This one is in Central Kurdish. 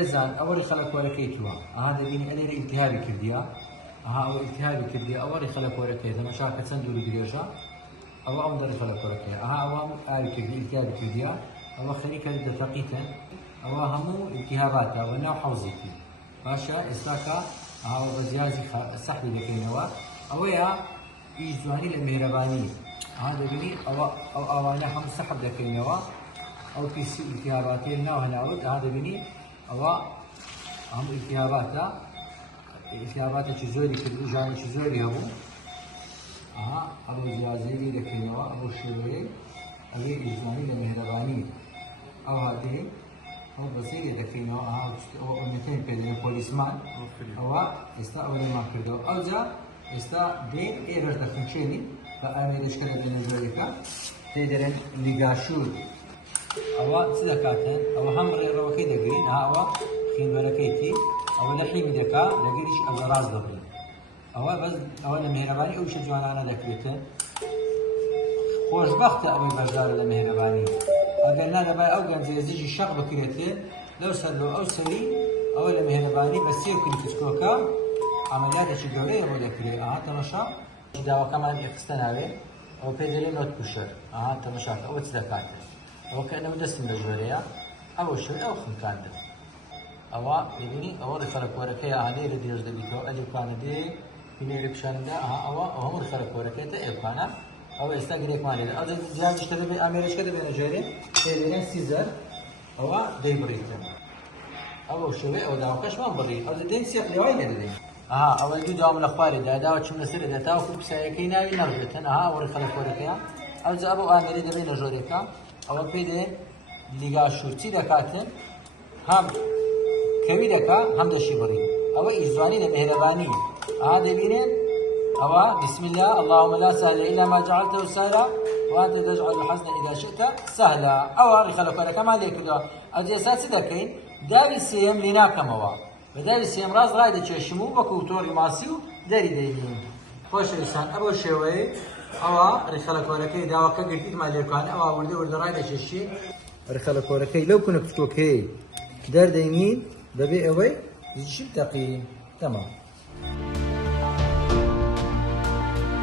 بيزان أول خلق ولا كيتوا هذا بيني أنا التهابي كرديا أو التهابي كرديا أول خلق ولا كيتا مشاكل سندوري بريجا أو أمدر خلق ولا كيا أو آل كردي التهابي كرديا أو خليك دقيقة أو همو التهاباتها ونوع حوزتي باشا إسراكا أو بزيازي سحب لكينوا أو يا يجواني المهرباني هذا بيني أو أنا هم سحب لكينوا أو في التهاباتين نوع هناود هذا بيني أو هم التهابات شزوري كل جاني شزوري هو أبو زيازي لكينوا أبو شوي أبي إجمالي لمهرباني أو هذه أو بسيط لكينوا أو 200 بيدين بوليسمان أو استا أول ما كردو أو جا استا بين إيرز دخنشيني فأنا إشكال بين ذلك تقدرن لقاشور أو صدقاتن أو هم روكي دقين أو خين بركيتي أو لحيم دكا لقيش أجراز دبرين أو بس أو المهرباني أو شيء جوانا أنا ذكرته خوشبخت أو بجار المهرباني أقلنا نبى أو كان زيجي الشق بكريته لو سلوا أو سلي أو المهرباني بس يمكن تسكوكا عمليات شجورية مذكرة تمشى دعوة كمان يخستنا أو بيدلين نوت بوشر تمشى أو تصدقات أو كأنه مدرس من الجورية أو شوي أو خمكانده أو يبيني أو دخلك وركيا عليه رديش دبيتو أدي كان دي بيني ركشان ده أو هم دخلك وركيا تأب كنا أو استقريك مالي أو جاب يشتغل بأمريكا كده بنجاري تيرين سيزر أو ديبريتم أو شوي أو داو كش ما بري أو دين سيق لوين ده أو يجو دوام الأخبار ده داو شو نسير ده تاو في بسايكينا ينرجتن أو دخلك وركيا أو جابوا أمريكا ده بنجاريكا أو بيده لقى شورتي دكاتن هم كوي دكا هم دشي بري أو إجزاني لمهرباني هذا بينين أو بسم الله اللهم لا سهل إلا ما جعلته سهلا وأنت تجعل الحزن إذا شئت سهلا أو رخلك ولا كما ليك ده أجلسات دكين داري سيم لنا كموا بداري سيم راز غايدة تشمو بكوتوري ماسيو داري دينين خوش إنسان أبو شوي أو رخلك ولا كي دعوة كقريت ما ليكان أو ورد رايدة تشي رخلك ولا كي لو كنت كوكي دار دينين دبي أوي يجي تقي تمام.